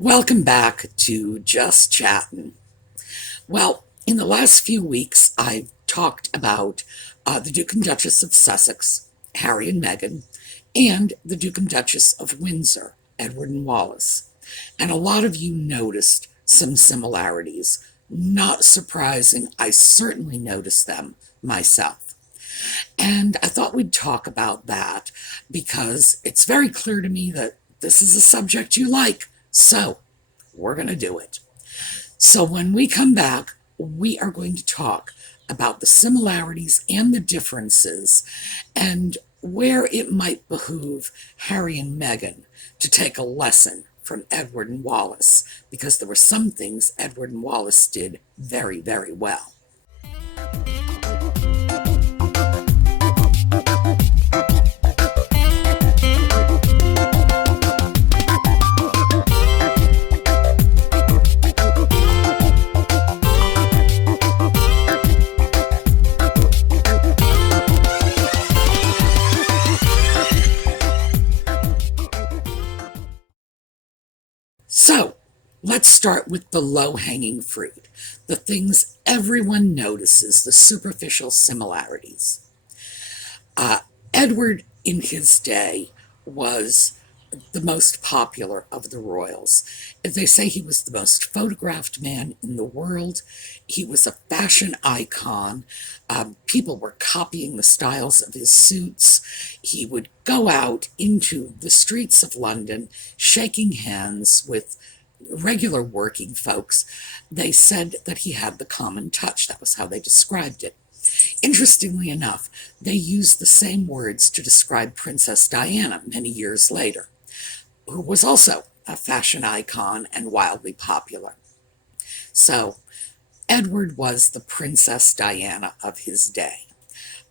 Welcome back to Just Chatting. Well, in the last few weeks, I've talked about the Duke and Duchess of Sussex, Harry and Meghan, and the Duke and Duchess of Windsor, Edward and Wallis. And a lot of you noticed some similarities. Not surprising, I certainly noticed them myself. And I thought we'd talk about that because it's very clear to me that this is a subject you like. So we're going to do it. So when we come back, we are going to talk about the similarities and the differences and where it might behoove Harry and Meghan to take a lesson from Edward and Wallis, because there were some things Edward and Wallis did very, very well. So, let's start with the low-hanging fruit, the things everyone notices, the superficial similarities. Edward, in his day, was the most popular of the royals. They say he was the most photographed man in the world. He was a fashion icon. People were copying the styles of his suits. He would go out into the streets of London, shaking hands with regular working folks. They said that he had the common touch. That was how they described it. Interestingly enough, they used the same words to describe Princess Diana many years later, who was also a fashion icon and wildly popular. So, Edward was the Princess Diana of his day.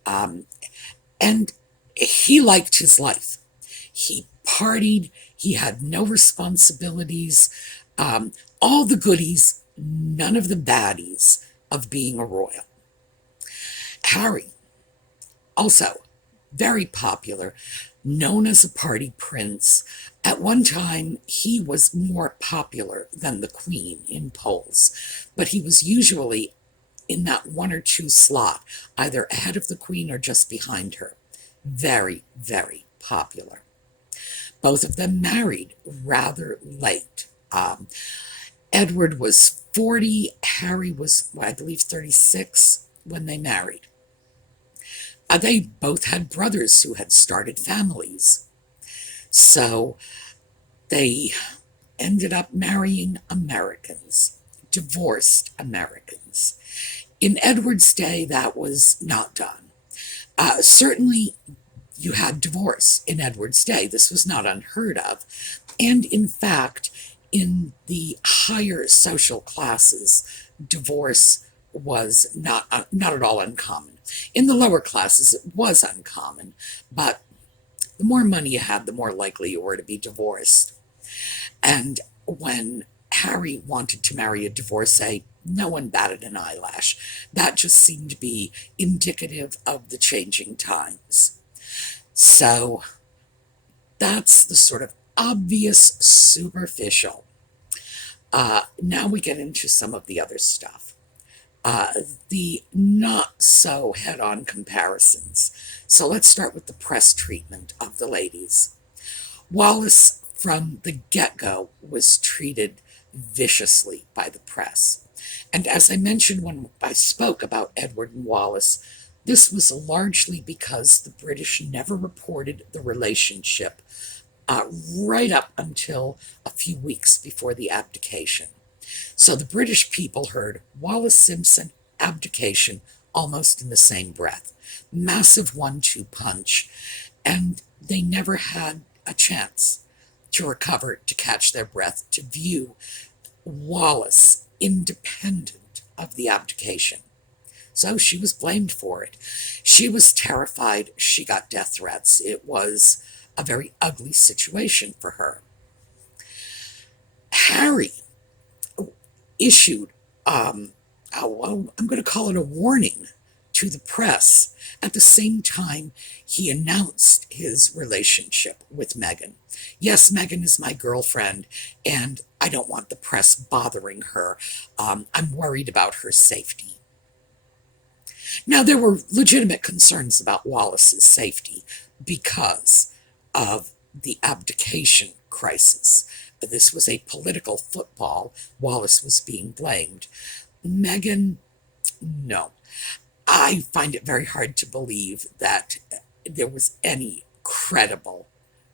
And he liked his life. He partied, he had no responsibilities, all the goodies, none of the baddies of being a royal. Harry, also very popular, known as a party prince. At one time, he was more popular than the Queen in polls, but he was usually in that one or two slot, either ahead of the Queen or just behind her. Very, very popular. Both of them married rather late. Edward was 40, Harry was, I believe, 36 when they married. They both had brothers who had started families. So they ended up marrying Americans, divorced Americans. In Edward's day, that was not done. Certainly, you had divorce in Edward's day. This was not unheard of. And in fact, in the higher social classes, divorce was not at all uncommon. In the lower classes, it was uncommon, but the more money you had, the more likely you were to be divorced. And when Harry wanted to marry a divorcee, no one batted an eyelash. That just seemed to be indicative of the changing times. So that's the sort of obvious superficial. Now we get into some of the other stuff. The not so head-on comparisons. So let's start with the press treatment of the ladies. Wallis, from the get-go, was treated viciously by the press. And as I mentioned when I spoke about Edward and Wallis, this was largely because the British never reported the relationship right up until a few weeks before the abdication. So the British people heard Wallis Simpson abdication almost in the same breath. Massive 1-2 punch, and they never had a chance to recover, to catch their breath, to view Wallis independent of the abdication. So she was blamed for it. She was terrified. She got death threats. It was a very ugly situation for her. Harry issued, I'm going to call it a warning to the press at the same time he announced his relationship with Meghan. Yes, Meghan is my girlfriend, and I don't want the press bothering her. I'm worried about her safety. Now, there were legitimate concerns about Wallis's safety because of the abdication crisis. This was a political football. Wallis was being blamed. Meghan, no. I find it very hard to believe that there was any credible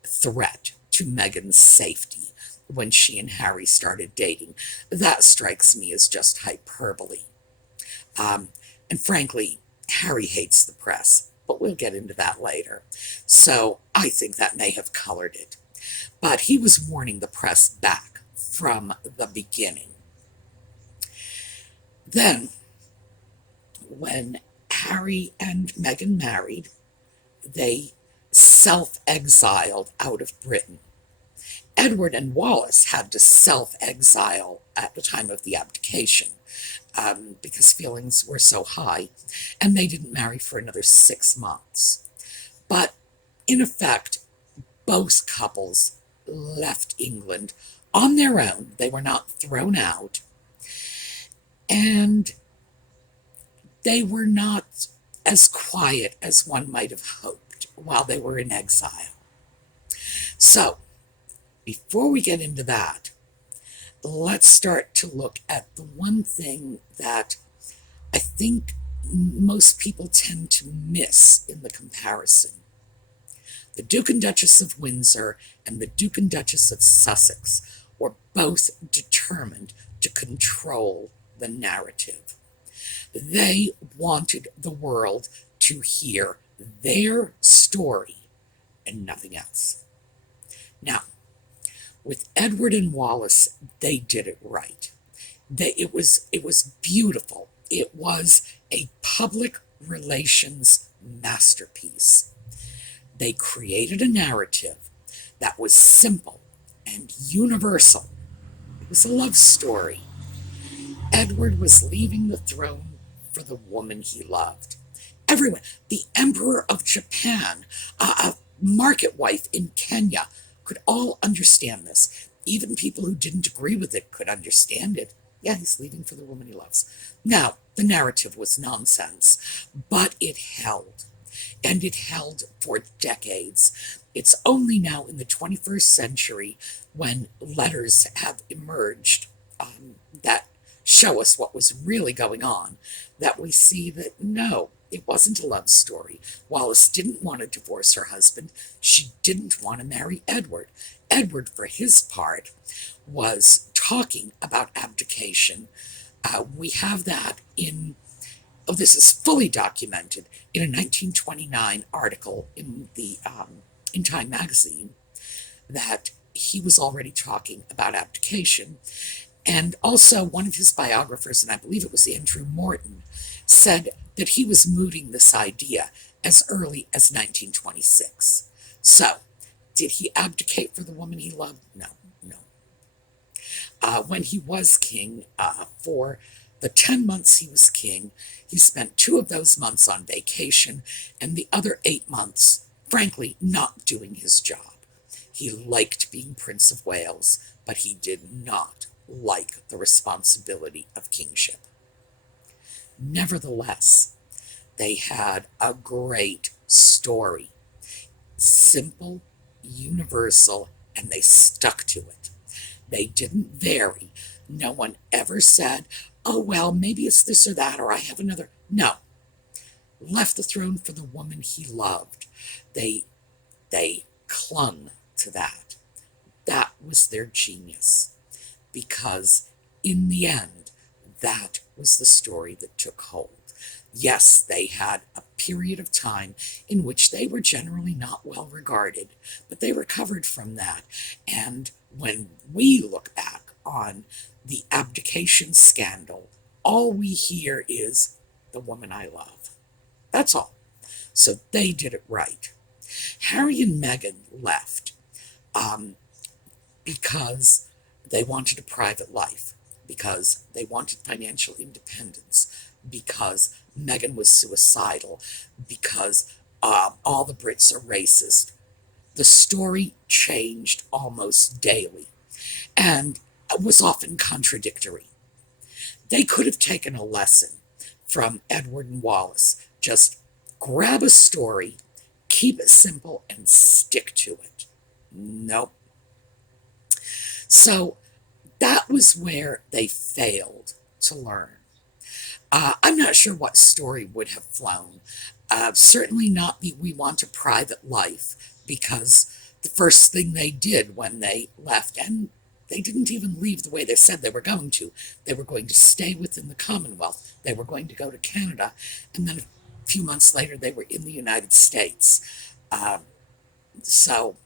threat to Meghan's safety when she and Harry started dating. That strikes me as just hyperbole. And frankly, Harry hates the press, but we'll get into that later. So I think that may have colored it. But he was warning the press back from the beginning. Then, when Harry and Meghan married, they self-exiled out of Britain. Edward and Wallis had to self-exile at the time of the abdication because feelings were so high, and they didn't marry for another 6 months. But in effect, both couples left England on their own. They were not thrown out, and they were not as quiet as one might have hoped while they were in exile. So, before we get into that, let's start to look at the one thing that I think most people tend to miss in the comparison. The Duke and Duchess of Windsor and the Duke and Duchess of Sussex were both determined to control the narrative. They wanted the world to hear their story and nothing else. Now, with Edward and Wallis, they did it right. It was beautiful. It was a public relations masterpiece. They created a narrative that was simple and universal. It was a love story. Edward was leaving the throne for the woman he loved. Everyone, the Emperor of Japan, a market wife in Kenya, could all understand this. Even people who didn't agree with it could understand it. Yeah, he's leaving for the woman he loves. Now, the narrative was nonsense, but it held. And it held for decades. It's only now in the 21st century, when letters have emerged that show us what was really going on, that we see that no, it wasn't a love story. Wallis didn't want to divorce her husband. She didn't want to marry Edward. Edward, for his part, was talking about abdication. We have that this is fully documented in a 1929 article in Time magazine, that he was already talking about abdication. And also one of his biographers, and I believe it was Andrew Morton, said that he was mooting this idea as early as 1926. So, did he abdicate for the woman he loved? No. When he was king, for the 10 months he was king, he spent 2 of those months on vacation, and the other 8 months, frankly, not doing his job. He liked being Prince of Wales, but he did not like the responsibility of kingship. Nevertheless, they had a great story. Simple, universal, and they stuck to it. They didn't vary. No one ever said, oh, well, maybe it's this or that, or I have another. No. Left the throne for the woman he loved. They clung to that. That was their genius. Because in the end, that was the story that took hold. Yes, they had a period of time in which they were generally not well regarded, but they recovered from that. And when we look back on the abdication scandal, all we hear is the woman I love. That's all. So they did it right. Harry and Meghan left because they wanted a private life, because they wanted financial independence, because Meghan was suicidal because all the Brits are racist. The story changed almost daily and was often contradictory. They could have taken a lesson from Edward and Wallis. Just grab a story, keep it simple, and stick to it. Nope. So that was where they failed to learn. I'm not sure what story would have flown. Certainly not the "we want a private life," because the first thing they did when they left, and they didn't even leave the way they said they were going to stay within the Commonwealth. They were going to go to Canada, and then a few months later they were in the United States. So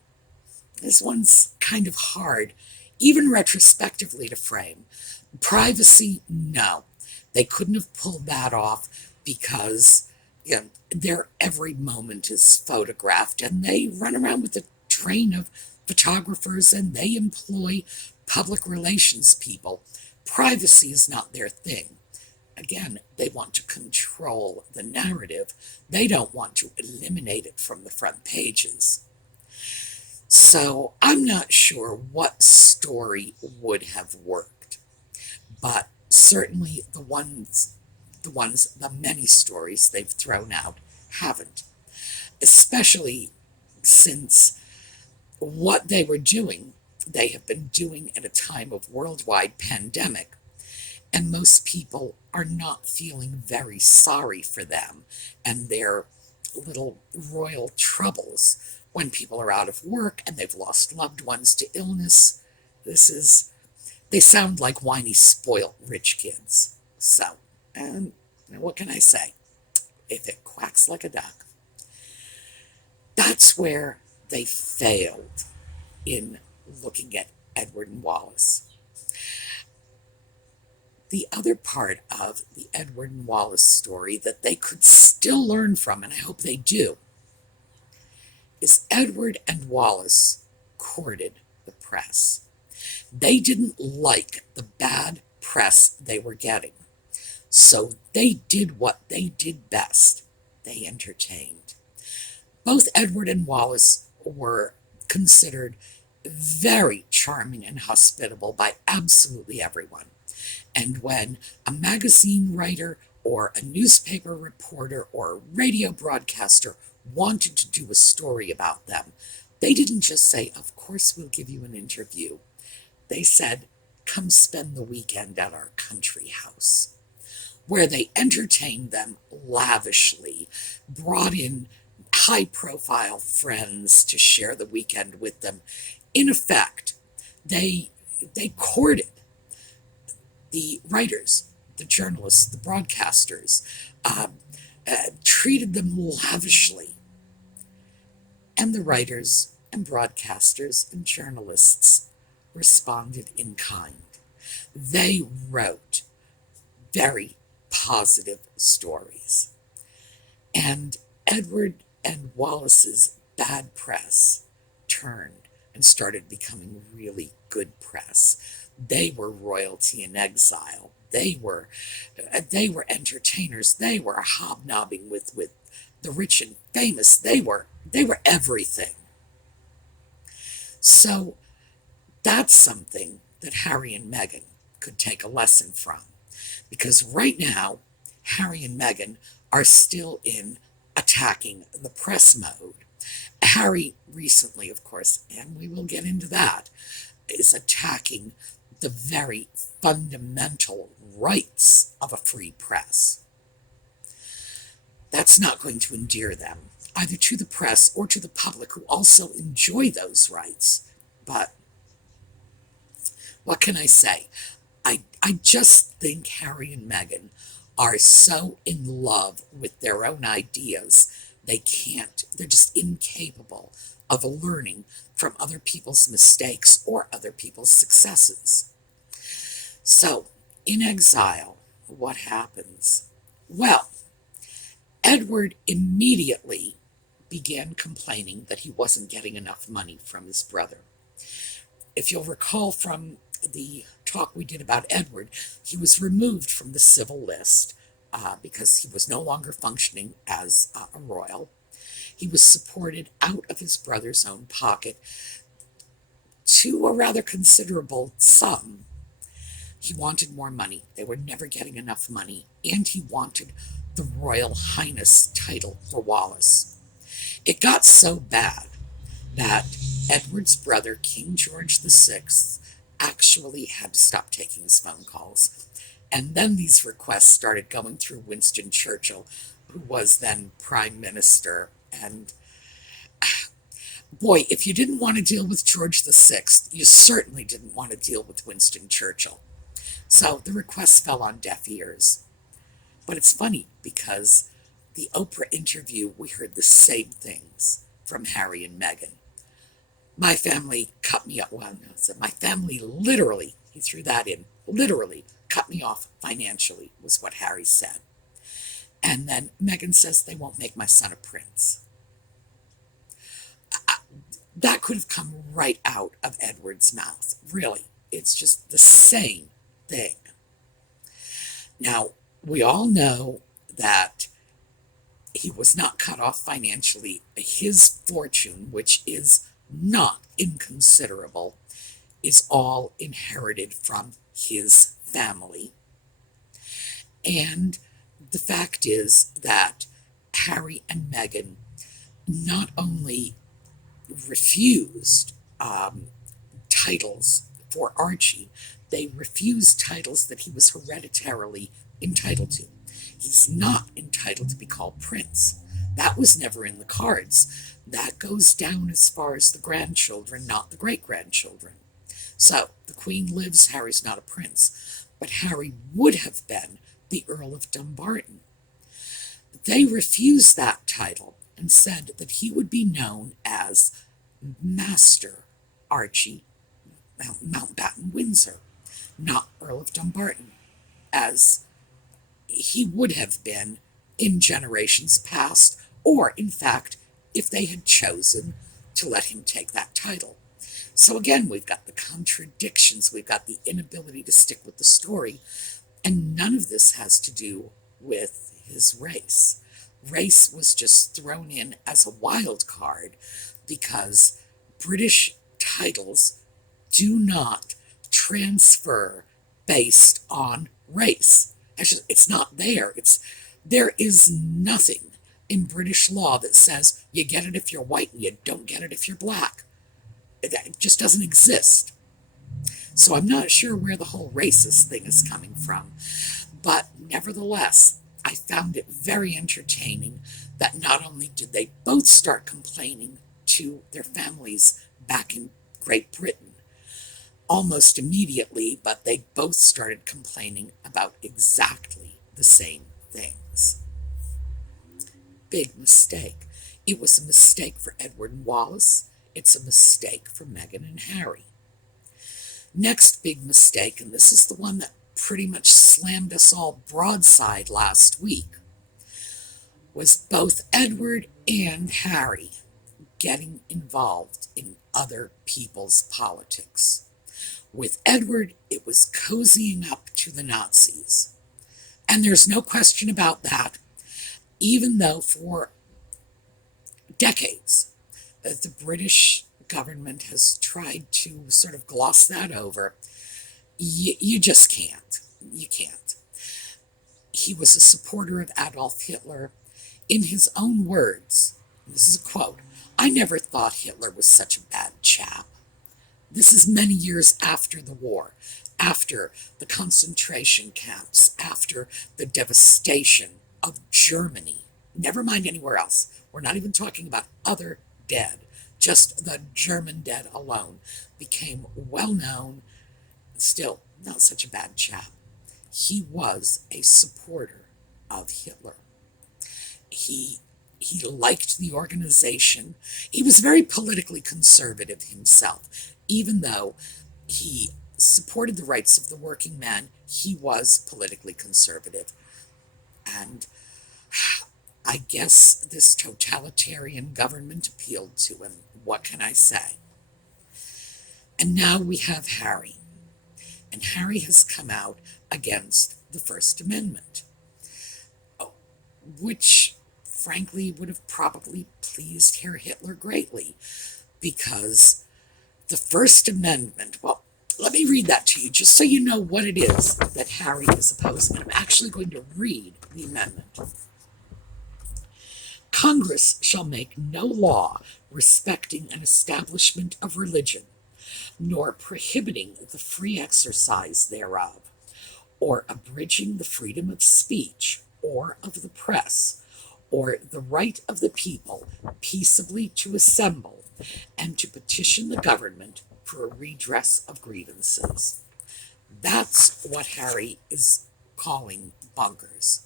this one's kind of hard, even retrospectively, to frame. Privacy, no. They couldn't have pulled that off because their every moment is photographed, and they run around with a train of photographers, and they employ public relations people. Privacy is not their thing. Again, they want to control the narrative. They don't want to eliminate it from the front pages. So I'm not sure what story would have worked, but certainly the many stories they've thrown out haven't, especially since what they were doing, they have been doing at a time of worldwide pandemic, and most people are not feeling very sorry for them and their little royal troubles. When people are out of work and they've lost loved ones to illness, they sound like whiny, spoiled rich kids. So, and what can I say? If it quacks like a duck. That's where they failed in looking at Edward and Wallis. The other part of the Edward and Wallis story that they could still learn from, and I hope they do, is Edward and Wallis courted the press. They didn't like the bad press they were getting, so they did what they did best. They entertained. Both Edward and Wallis were considered very charming and hospitable by absolutely everyone. And when a magazine writer or a newspaper reporter or a radio broadcaster wanted to do a story about them, they didn't just say, "Of course we'll give you an interview." They said, "Come spend the weekend at our country house," where they entertained them lavishly, brought in high-profile friends to share the weekend with them. In effect, they courted the writers, the journalists, the broadcasters, treated them lavishly. And the writers and broadcasters and journalists responded in kind. They wrote very positive stories. And Edward and Wallis's bad press turned and started becoming really good press. They were royalty in exile. They were entertainers. They were hobnobbing with the rich and famous. They were everything. So that's something that Harry and Meghan could take a lesson from. Because right now, Harry and Meghan are still in attacking the press mode. Harry recently, of course, and we will get into that, is attacking the very fundamental rights of a free press. That's not going to endear them, either to the press or to the public who also enjoy those rights. But what can I say? I just think Harry and Meghan are so in love with their own ideas, they're just incapable of learning from other people's mistakes or other people's successes. So, in Exile, what happens? Well, Edward immediately began complaining that he wasn't getting enough money from his brother. If you'll recall from the talk we did about Edward, he was removed from the civil list because he was no longer functioning as a royal. He was supported out of his brother's own pocket to a rather considerable sum. He wanted more money. They were never getting enough money. And he wanted the Royal Highness title for Wallis. It got so bad that Edward's brother, King George VI, actually had to stop taking his phone calls. And then these requests started going through Winston Churchill, who was then Prime Minister. And boy, if you didn't want to deal with George VI, you certainly didn't want to deal with Winston Churchill. So the requests fell on deaf ears. But it's funny because the Oprah interview, we heard the same things from Harry and Meghan. My family cut me off. Well, no, so my family literally, he threw that in, literally cut me off financially, was what Harry said. And then Meghan says they won't make my son a prince. That could have come right out of Edward's mouth. Really, it's just the same thing. Now, we all know that he was not cut off financially. His fortune, which is not inconsiderable, is all inherited from his family. And the fact is that Harry and Meghan not only refused titles for Archie, they refused titles that he was hereditarily entitled to. He's not entitled to be called prince. That was never in the cards. That goes down as far as the grandchildren, not the great-grandchildren. So, the Queen lives, Harry's not a prince. But Harry would have been the Earl of Dumbarton. They refused that title and said that he would be known as Master Archie Mountbatten Windsor, not Earl of Dumbarton, as he would have been in generations past, or, in fact, if they had chosen to let him take that title. So again, we've got the contradictions, we've got the inability to stick with the story, and none of this has to do with his race. Race was just thrown in as a wild card because British titles do not transfer based on race. It's not there. There is nothing in British law that says you get it if you're white and you don't get it if you're black. It just doesn't exist. So I'm not sure where the whole racist thing is coming from. But nevertheless, I found it very entertaining that not only did they both start complaining to their families back in Great Britain almost immediately, but they both started complaining about exactly the same things. Big mistake. It was a mistake for Edward and Wallis. It's a mistake for Meghan and Harry. Next big mistake, and this is the one that pretty much slammed us all broadside last week, was both Edward and Harry getting involved in other people's politics. With Edward, it was cozying up to the Nazis. And there's no question about that, even though for decades, the British government has tried to sort of gloss that over. You just can't. You can't. He was a supporter of Adolf Hitler. In his own words, this is a quote, "I never thought Hitler was such a bad chap." This is many years after the war, after the concentration camps, after the devastation of Germany. Never mind anywhere else. We're not even talking about other dead. Just the German dead alone became well known. Still, not such a bad chap. He was a supporter of Hitler. He liked the organization. He was very politically conservative himself. Even though he supported the rights of the working man, he was politically conservative. And I guess this totalitarian government appealed to him. What can I say? And now we have Harry. And Harry has come out against the First Amendment. which frankly would have probably pleased Herr Hitler greatly, because the First Amendment, well, let me read that to you just so you know what it is that Harry is opposing. I'm actually going to read the amendment. Congress shall make no law respecting an establishment of religion, nor prohibiting the free exercise thereof, or abridging the freedom of speech, or of the press, or the right of the people peaceably to assemble, and to petition the government for a redress of grievances. That's what Harry is calling bunkers.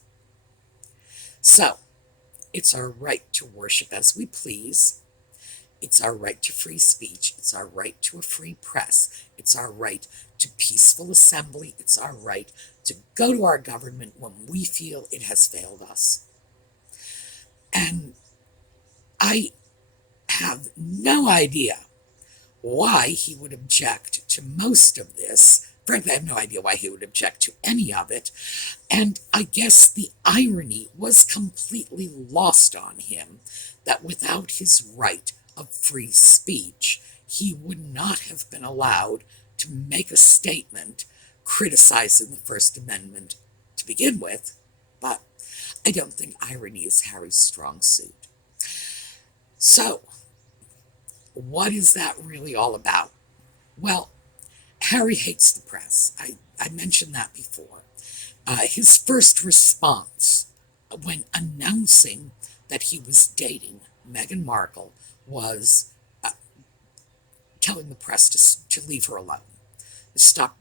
So, it's our right to worship as we please. It's our right to free speech. It's our right to a free press. It's our right to peaceful assembly. It's our right to go to our government when we feel it has failed us. And I have no idea why he would object to most of this. Frankly, I have no idea why he would object to any of it. And I guess the irony was completely lost on him that without his right of free speech, he would not have been allowed to make a statement criticizing the First Amendment to begin with. But I don't think irony is Harry's strong suit. So, what is that really all about? Well, Harry hates the press. I mentioned that before. His first response when announcing that he was dating Meghan Markle was telling the press to leave her alone. Stop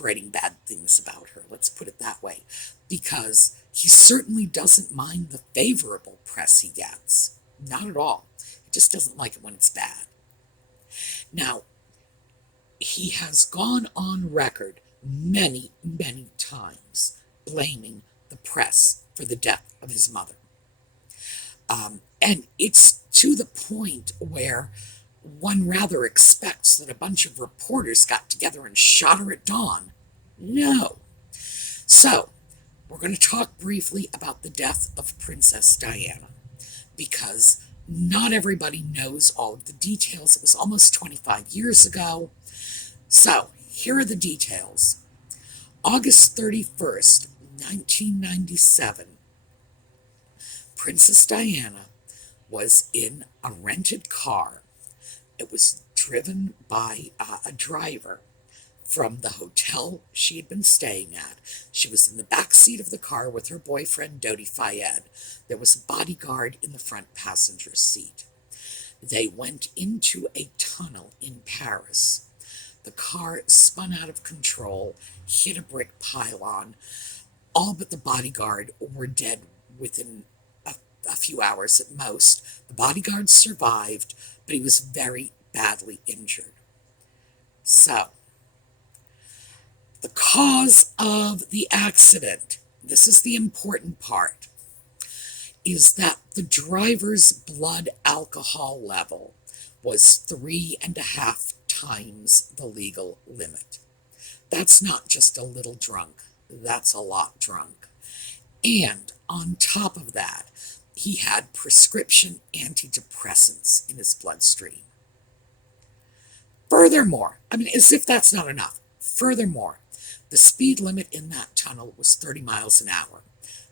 writing bad things about her, let's put it that way, because he certainly doesn't mind the favorable press he gets. Not at all. He just doesn't like it when it's bad. Now, he has gone on record many, many times blaming the press for the death of his mother. And it's to the point where one rather expects that a bunch of reporters got together and shot her at dawn. No. So, we're going to talk briefly about the death of Princess Diana, because not everybody knows all of the details. It was almost 25 years ago. So, here are the details. August 31st, 1997, Princess Diana was in a rented car. It was driven by a driver from the hotel she had been staying at. She was in the back seat of the car with her boyfriend, Dodi Fayed. There was a bodyguard in the front passenger seat. They went into a tunnel in Paris. The car spun out of control, hit a brick pylon. All but the bodyguard were dead within a few hours at most. The bodyguard survived, but he was very badly injured. So, the cause of the accident, this is the important part, is that the driver's blood alcohol level was 3.5 times the legal limit. That's not just a little drunk, that's a lot drunk. And on top of that, he had prescription antidepressants in his bloodstream. Furthermore, I mean, as if that's not enough, furthermore, the speed limit in that tunnel was 30 miles an hour.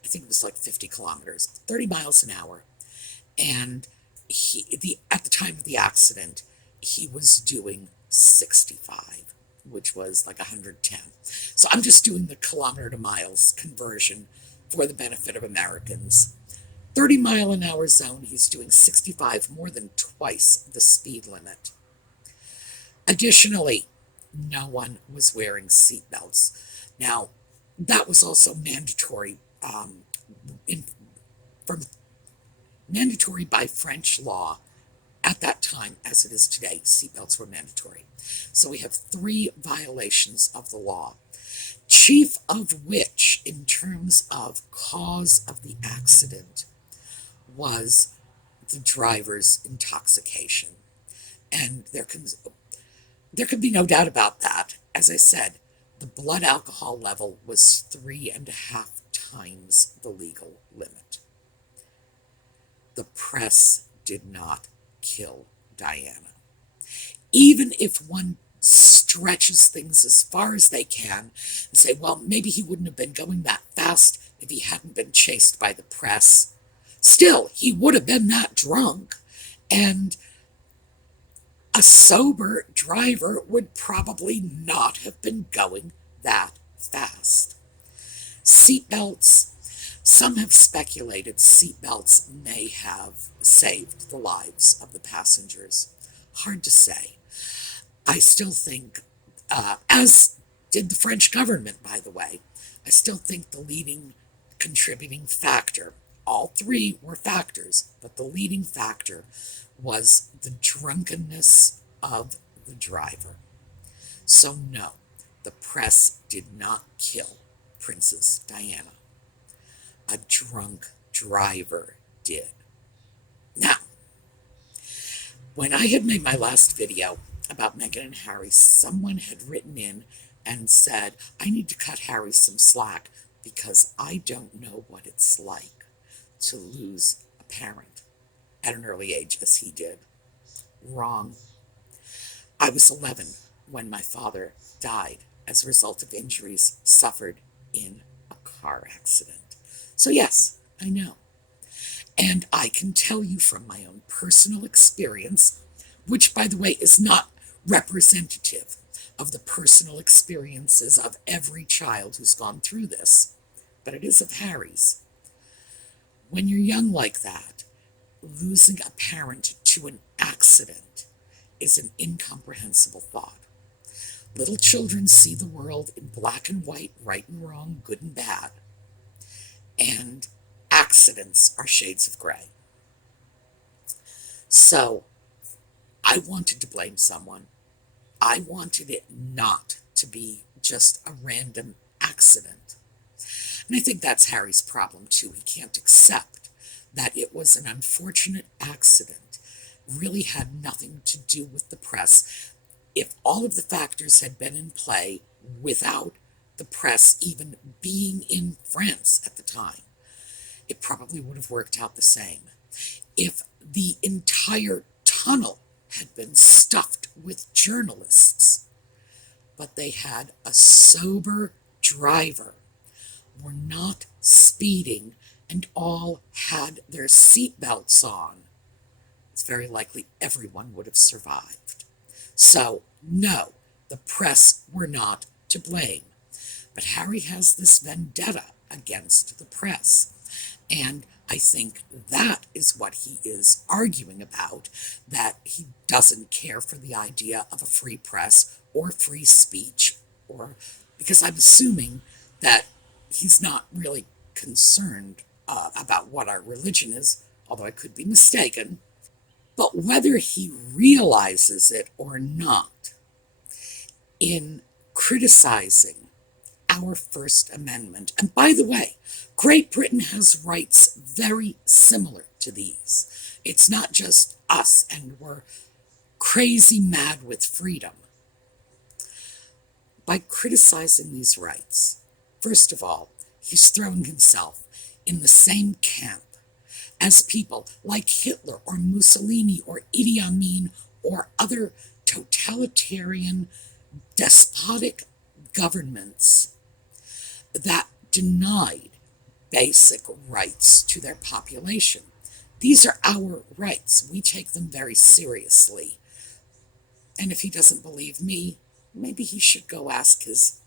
I think it was like 50 kilometers, 30 miles an hour. And at the time of the accident, he was doing 65, which was like 110. So I'm just doing the kilometer to miles conversion for the benefit of Americans. 30-mile-an-hour zone, he's doing 65, more than twice the speed limit. Additionally, no one was wearing seatbelts. Now, that was also mandatory, mandatory by French law at that time, as it is today. Seatbelts were mandatory. So we have 3 violations of the law, chief of which, in terms of cause of the accident, was the driver's intoxication. And there can be no doubt about that. As I said, the blood alcohol level was 3.5 times the legal limit. The press did not kill Diana. Even if one stretches things as far as they can and say, well, maybe he wouldn't have been going that fast if he hadn't been chased by the press. Still, he would have been that drunk, and a sober driver would probably not have been going that fast. Seatbelts. Some have speculated seatbelts may have saved the lives of the passengers. Hard to say. I still think, as did the French government, by the way, I still think the leading contributing factor, all three were factors, but the leading factor was the drunkenness of the driver. So no, the press did not kill Princess Diana. A drunk driver did. Now, when I had made my last video about Meghan and Harry, someone had written in and said, I need to cut Harry some slack because I don't know what it's like to lose a parent at an early age as he did. Wrong. I was 11 when my father died as a result of injuries suffered in a car accident. So yes, I know. And I can tell you from my own personal experience, which, by the way, is not representative of the personal experiences of every child who's gone through this, but it is of Harry's. When you're young like that, losing a parent to an accident is an incomprehensible thought. Little children see the world in black and white, right and wrong, good and bad. And accidents are shades of gray. So I wanted to blame someone. I wanted it not to be just a random accident. And I think that's Harry's problem too. He can't accept that it was an unfortunate accident, really had nothing to do with the press. If all of the factors had been in play without the press even being in France at the time, it probably would have worked out the same. If the entire tunnel had been stuffed with journalists, but they had a sober driver, were not speeding, and all had their seatbelts on, it's very likely everyone would have survived. So, no, the press were not to blame. But Harry has this vendetta against the press. And I think that is what he is arguing about, that he doesn't care for the idea of a free press or free speech, or because I'm assuming that he's not really concerned about what our religion is, although I could be mistaken. But whether he realizes it or not, in criticizing our First Amendment, and by the way, Great Britain has rights very similar to these. It's not just us, and we're crazy mad with freedom. By criticizing these rights, first of all, he's throwing himself in the same camp as people like Hitler or Mussolini or Idi Amin or other totalitarian, despotic governments that denied basic rights to their population. These are our rights. We take them very seriously. And if he doesn't believe me, maybe he should go ask his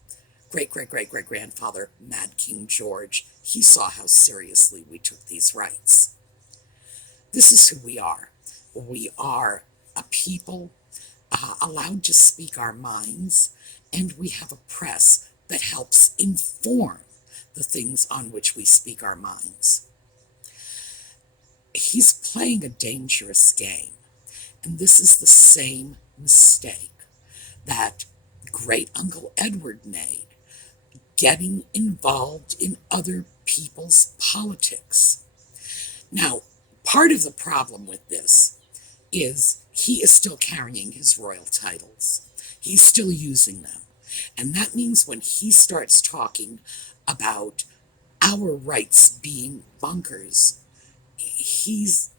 great-great-great-great-grandfather, Mad King George. He saw how seriously we took these rights. This is who we are. We are a people allowed to speak our minds, and we have a press that helps inform the things on which we speak our minds. He's playing a dangerous game, and this is the same mistake that great Uncle Edward made, getting involved in other people's politics. Now, part of the problem with this is he is still carrying his royal titles. He's still using them. And that means when he starts talking about our rights being bonkers. He's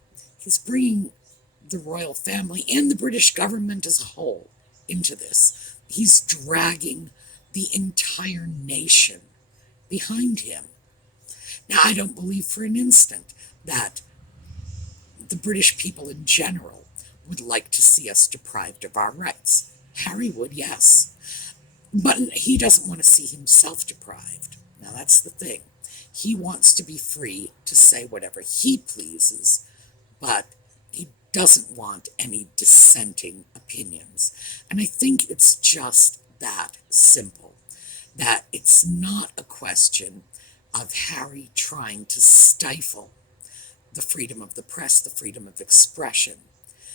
bringing the royal family and the British government as a whole into this. He's dragging the entire nation behind him. Now, I don't believe for an instant that the British people in general would like to see us deprived of our rights. Harry would, yes. But he doesn't want to see himself deprived. Now, that's the thing. He wants to be free to say whatever he pleases, but he doesn't want any dissenting opinions. And I think it's just that simple, that it's not a question of Harry trying to stifle the freedom of the press, the freedom of expression.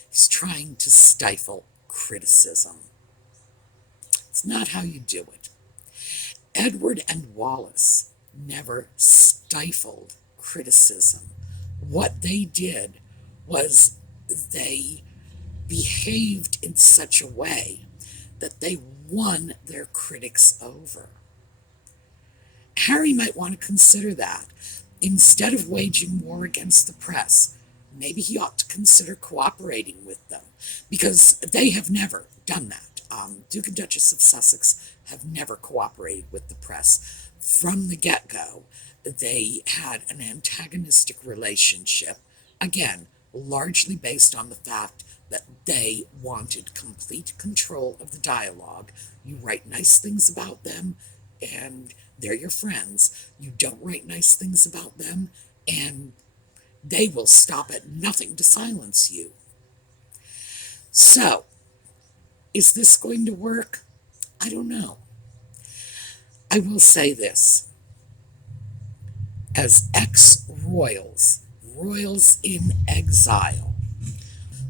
He's trying to stifle criticism. It's not how you do it. Edward and Wallis never stifled criticism. What they did was they behaved in such a way that they won their critics over. Harry might want to consider that. Instead of waging war against the press, maybe he ought to consider cooperating with them, because they have never done that. Duke and Duchess of Sussex have never cooperated with the press. From the get-go, they had an antagonistic relationship, again, largely based on the fact that they wanted complete control of the dialogue. You write nice things about them, and they're your friends. You don't write nice things about them, and they will stop at nothing to silence you. So, is this going to work? I don't know. I will say this. As ex-royals, royals in exile,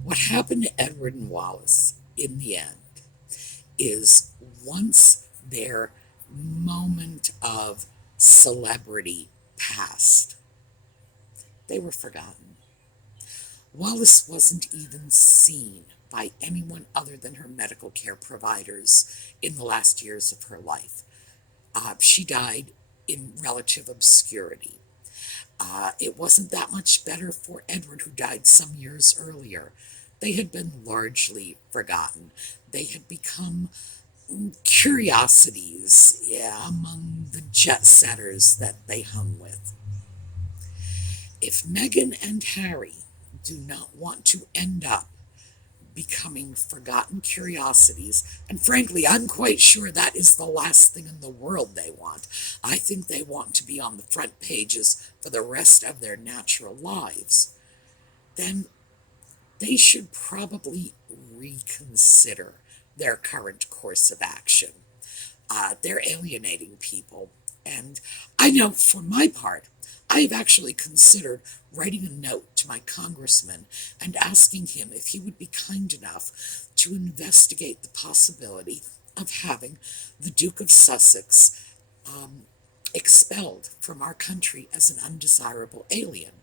what happened to Edward and Wallis in the end is, once their moment of celebrity passed, they were forgotten. Wallis wasn't even seen by anyone other than her medical care providers in the last years of her life. She died in relative obscurity. It wasn't that much better for Edward, who died some years earlier. They had been largely forgotten. They had become curiosities, among the jet setters that they hung with. If Meghan and Harry do not want to end up becoming forgotten curiosities, and frankly, I'm quite sure that is the last thing in the world they want. I think they want to be on the front pages for the rest of their natural lives. Then they should probably reconsider their current course of action. They're alienating people. And I know, for my part, I have actually considered writing a note to my congressman and asking him if he would be kind enough to investigate the possibility of having the Duke of Sussex expelled from our country as an undesirable alien,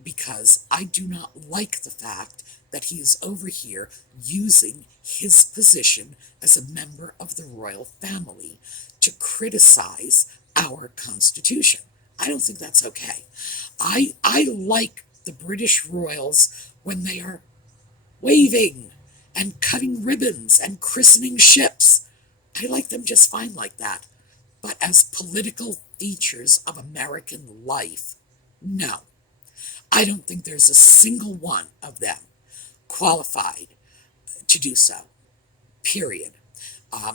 because I do not like the fact that he is over here using his position as a member of the royal family to criticize our Constitution. I don't think that's okay. I like the British royals when they are waving and cutting ribbons and christening ships. I like them just fine like that. But as political features of American life, no. I don't think there's a single one of them qualified to do so, period. I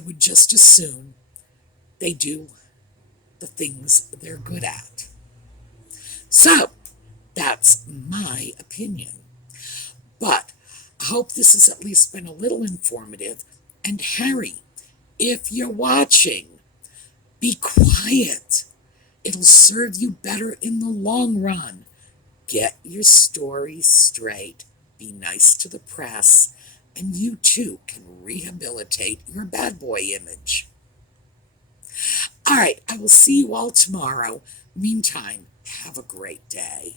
would just as soon they do the things they're good at. So, that's my opinion. But I hope this has at least been a little informative. And Harry, if you're watching, be quiet. It'll serve you better in the long run. Get your story straight. Be nice to the press. And you too can rehabilitate your bad boy image. All right, I will see you all tomorrow. Meantime, have a great day.